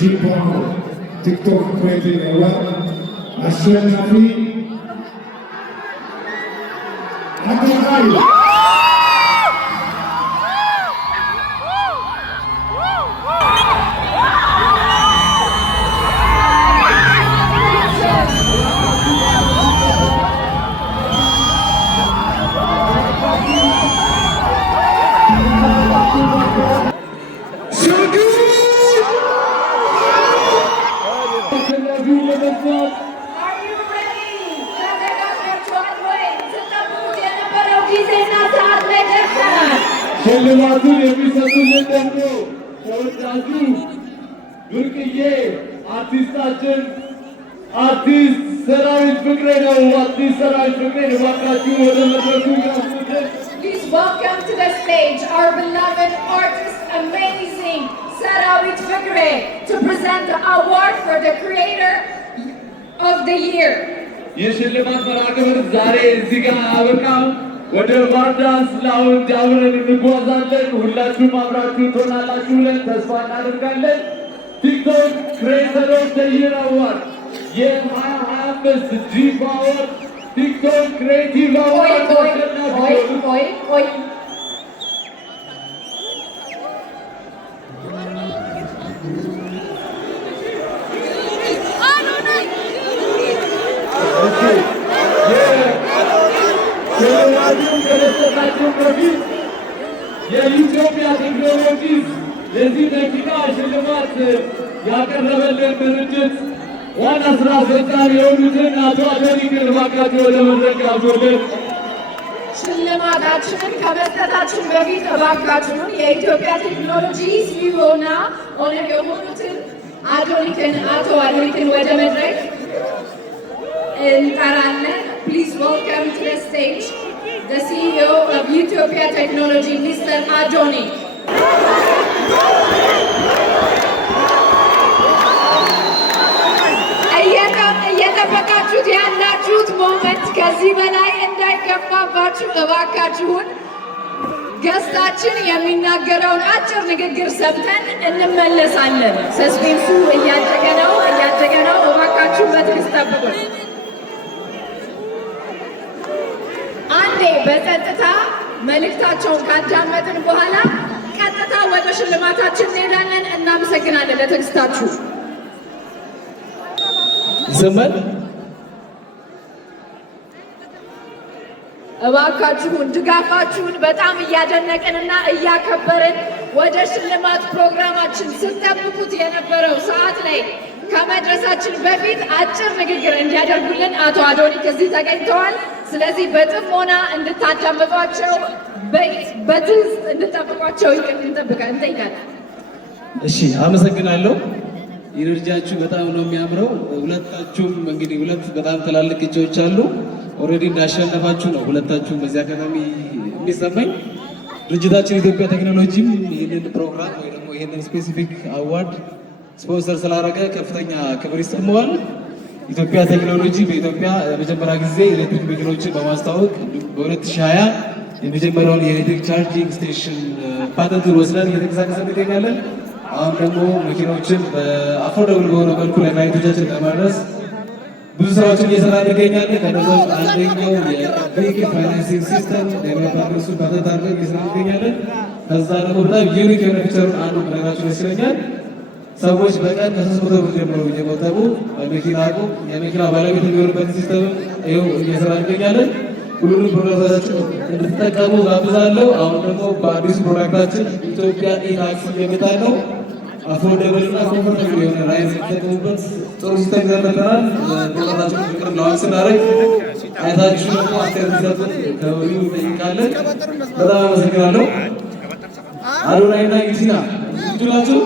ቲክቶክ ክሬቲቭ አዋርድ አሸናፊ አድርጋይ ሽልማቱን የሚሰጡልን ደግሞ ተወዳጁ ብርቅዬ አርቲስታችን አርቲስት ሰራዊት ፍቅሬ ነው። አርቲስት ሰራዊት ፍቅሬ እባካችሁ ወደ መድረኩ ያስጡልን። Please welcome to the stage our beloved artist, amazing Sarawit Fikre, to present the award for the Creator of the Year. የሽልማት መርሃ ግብር ዛሬ እዚህ ጋር አበቃም። ወደ ባርዳንስ ላውንጅ አብረን እንጓዛለን። ሁላችሁም አብራችሁ ትሆናላችሁ ብለን ተስፋ እናደርጋለን። ቲክቶክ ክሬተር ኦፍ ዘ ይር አዋርድ የ2025 ጂ ፓወር ቲክቶክ ክሬቲቭ አዋርድ የኢትዮጵያ ቴክኖሎጂስ ለዚህ መኪና ሽልማት ያቀረበልን ድርጅት ዋና ስራ አስፈጻሚ የሆኑትን አቶ አዶኒክን እባካችሁ ወደ መድረክ ጋብዙልን። ሽልማታችንን ከመስጠታችን በፊት እባካችሁን የኢትዮጵያ ቴክኖሎጂ ሲኢኦና ኦነር የሆኑትን አቶ አዶኒክን ወደ መድረክ እንጠራለን። Please welcome to the stage the CEO of Ethiopia Technology, Mr. Adonik. እየጠበቃችሁት ያላችሁት ሞመንት ከዚህ በላይ እንዳይገፋባችሁ እባካችሁን ገስታችን የሚናገረውን አጭር ንግግር ሰምተን እንመለሳለን። ሰስፔንሱ እያደገ ነው። እባካችሁ በትዕግስት ጠብቁን። አንዴ በጸጥታ መልእክታቸውን ካዳመጥን በኋላ ቀጥታ ወደ ሽልማታችን እንሄዳለን። እናመሰግናለን ለትዕግስታችሁ። ዘመን እባካችሁን ድጋፋችሁን በጣም እያደነቅንና እያከበርን ወደ ሽልማት ፕሮግራማችን ስንጠብቁት የነበረው ሰዓት ላይ ከመድረሳችን በፊት አጭር ንግግር እንዲያደርጉልን አቶ አዶኒክ እዚህ ተገኝተዋል። ስለዚህ በጥሞና እንድታዳምጧቸው በትዕግስት እንድጠብቋቸው እንጠይቃለን። እሺ፣ አመሰግናለሁ። ኢነርጂያችሁ በጣም ነው የሚያምረው። ሁለታችሁም እንግዲህ ሁለት በጣም ትላልቅ እጩዎች አሉ። ኦልሬዲ እንዳሸነፋችሁ ነው ሁለታችሁም በዚህ አጋጣሚ የሚሰማኝ። ድርጅታችን ኢትዮጵያ ቴክኖሎጂም ይህንን ፕሮግራም ወይ ደግሞ ይህንን ስፔሲፊክ አዋርድ ስፖንሰር ስላደረገ ከፍተኛ ክብር ይሰማዋል። ኢትዮጵያ ቴክኖሎጂ በኢትዮጵያ የመጀመሪያ ጊዜ ኤሌክትሪክ መኪኖችን በማስተዋወቅ በ2020 የመጀመሪያውን የኤሌክትሪክ ቻርጂንግ ስቴሽን ፓተንቱን ወስደን እየተንቀሳቀስን እንገኛለን። አሁን ደግሞ መኪናዎችን በአፎርደብል በሆነ መልኩ ለክላይንቶቻችን ለማድረስ ብዙ ስራዎችን እየሰራ እንገኛለን። ከነዛ አንደኛው የቬሂክል ፋይናንሲንግ ሲስተም ዴቨሎፕ አድርገን እሱን ፓተንት አድርገን እየሰራ እንገኛለን። ከዛ ደግሞ በጣም ዩኒክ የሆነ ፊቸሩን አንዱ ብነግራችሁ ደስ ይለኛል። ሰዎች በቀን ከ300 ብር ጀምሮ እየቆጠቡ በመኪና አቁም የመኪና ባለቤት የሚሆኑበትን ሲስተም ይኸው እየሰራ እንገኛለን። ሁሉንም ፕሮዳክታችን እንድትጠቀሙ ጋብዛለሁ። አሁን ደግሞ በአዲሱ ፕሮዳክታችን ኢትዮጵያ ኢታክሲ እየመጣ ነው። አፎርደብል እና ኮምፎርታብል የሆነ ራይድ የሚጠቀሙበት ጥሩ ሲስተም ይዘርተናል። ፕሮዳክታችን ፍቅር ለዋል ስናደርግ አይታችሁ ደግሞ አስተያየት እንዲሰጡን ከወዲሁ እንጠይቃለን። በጣም አመሰግናለሁ። አዶናይና ዩቲና ይችላችሁ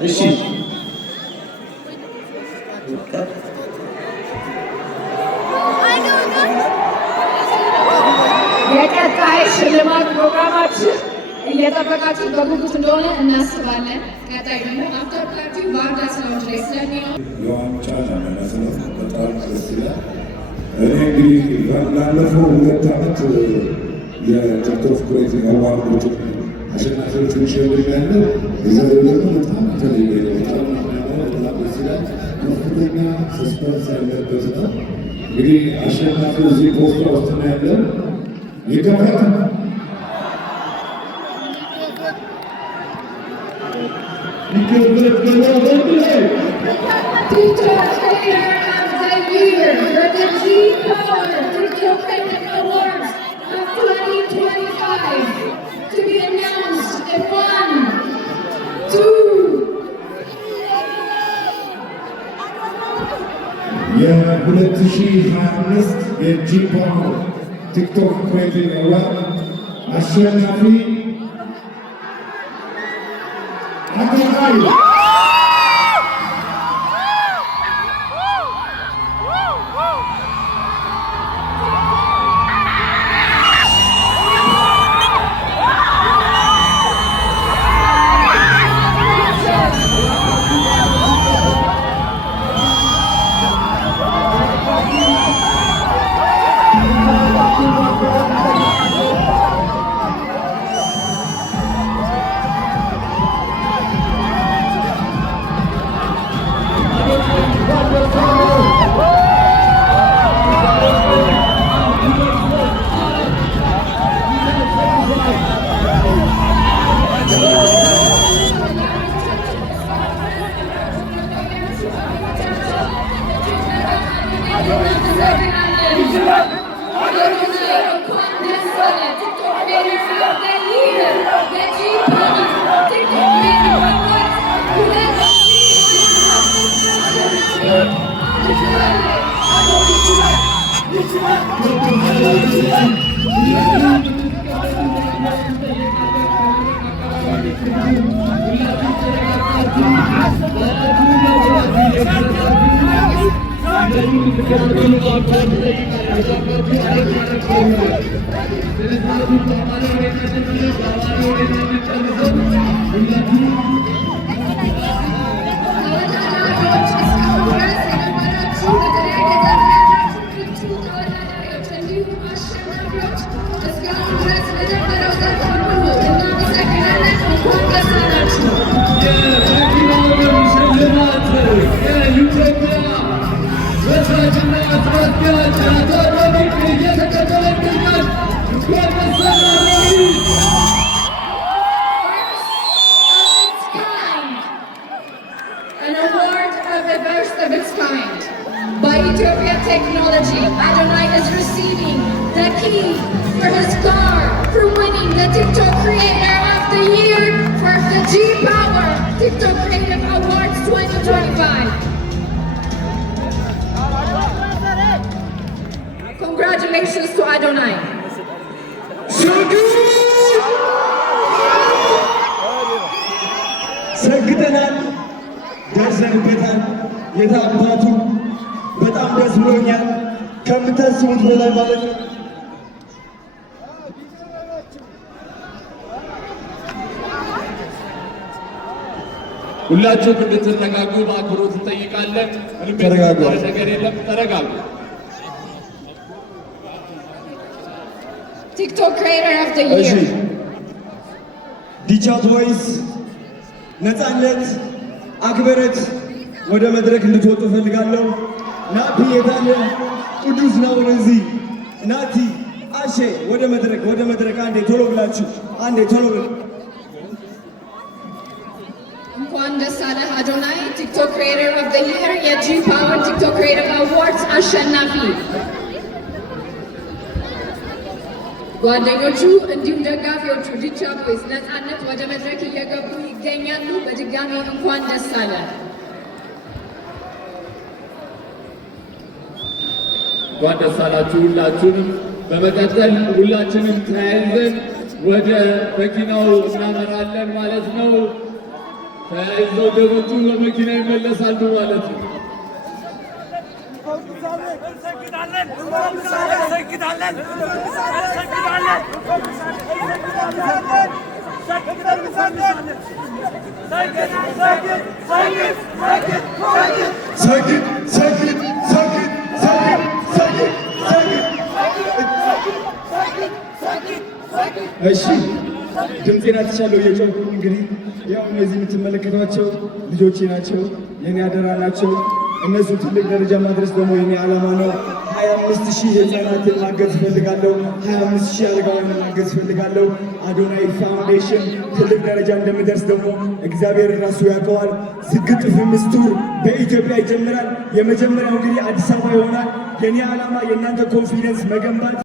እሺ የቀጣይ ሽልማት ፕሮግራማችን እየጠበቀ እየጠበቃችሁ በጉጉት እንደሆነ እናስባለን። ቀጣይ ደግሞ አፍተር ፓርቲው ባህር ዳር ስላውንጅ ላይ ስለሚሆን የዋንጫ ለመመስረት በጣም ደስ ይላል። እኔ እንግዲህ ላለፈው 2 ዓመት የቲክቶክ ክሬቲቭ አዋርዶች አሸናፊዎችን ሸልሜያለሁ። የዛሬው ደግሞ በጣም የተለየ በጣም ደስ ይላል። ከፍተኛ ሰስፐንስ ያለበት ነው። እንግዲህ አሸናፊው እዚህ ፖስታ ውስጥ ነው ያለው። ይከፈት TikTok Creator of the Year for the G-Power TikTok Creator Awards of 2025 to be announced in 1, 2. የ2025 የጂ-ፓወር ቲክቶክ ክሬቲቭ አዋርድ አሸናፊ አዶናይ An award of the first of its kind. By Ethiopia Technology, Adonai is receiving the key for his car for winning the TikTok Creator of the Year for the G-Power TikTok Creative Awards 2025. Congratulations to Adonai. ሰግተናል፣ ደርሰንበታል። የታባቱ በጣም ደስ ብሎኛል ከምታስቡት በላይ ማለት ነው። ሁላችሁም እንድትረጋጉ በአክብሮት እንጠይቃለን። ተረጋጉ። ነገር የለም፣ ተረጋጉ። TikTok Creator of the እሺ Year. ዲቻት ቮይስ ነፃነት አክብረት ወደ መድረክ እንድትወጡ ፈልጋለሁ። ናቲ የታለ? ቅዱስ ነው እዚህ። ናቲ አሼ ወደ መድረክ አንዴ ቶሎ ብላችሁ አንዴ ቶሎ ብላ እንኳን ደስ አለህ አዶናይ ቲክቶክ ክሪኤተር ኦፍ ዘ ይር የጂ ፓወር ቲክቶክ ክሪኤተር አዋርድስ አሸናፊ። ጓደኞቹ እንዲሁም ደጋፊዎቹ ዲቻ ቦይስ ነፃነት ወደ መድረክ እየገቡ ይገኛሉ። በድጋሚ እንኳን ደስ አለ። እንኳን ደስ አላችሁ ሁላችሁንም። በመቀጠል ሁላችንም ተያይዘን ወደ መኪናው እናመራለን ማለት ነው። ተያይዘው ደረቱ በመኪና ይመለሳሉ ማለት ነው። እሺ ድምፄን አትቻለሁ እየጮኩ እንግዲህ ያው እነዚህ የምትመለከቷቸው ልጆቼ ናቸው፣ የኔ አደራ ናቸው። እነሱ ትልቅ ደረጃ ማድረስ ደግሞ የኔ ዓላማ ነው። 25,000 ህፃናትን ማገዝ እፈልጋለሁ። 25,000 አረጋውያንን ማገዝ እፈልጋለሁ። አዶናይ ፋውንዴሽን ትልቅ ደረጃ እንደምደርስ ደግሞ እግዚአብሔር ራሱ ያውቀዋል። ዝግጥ ፍምስ ቱር በኢትዮጵያ ይጀምራል። የመጀመሪያው እንግዲህ አዲስ አበባ ይሆናል። የኔ ዓላማ የእናንተ ኮንፊደንስ መገንባት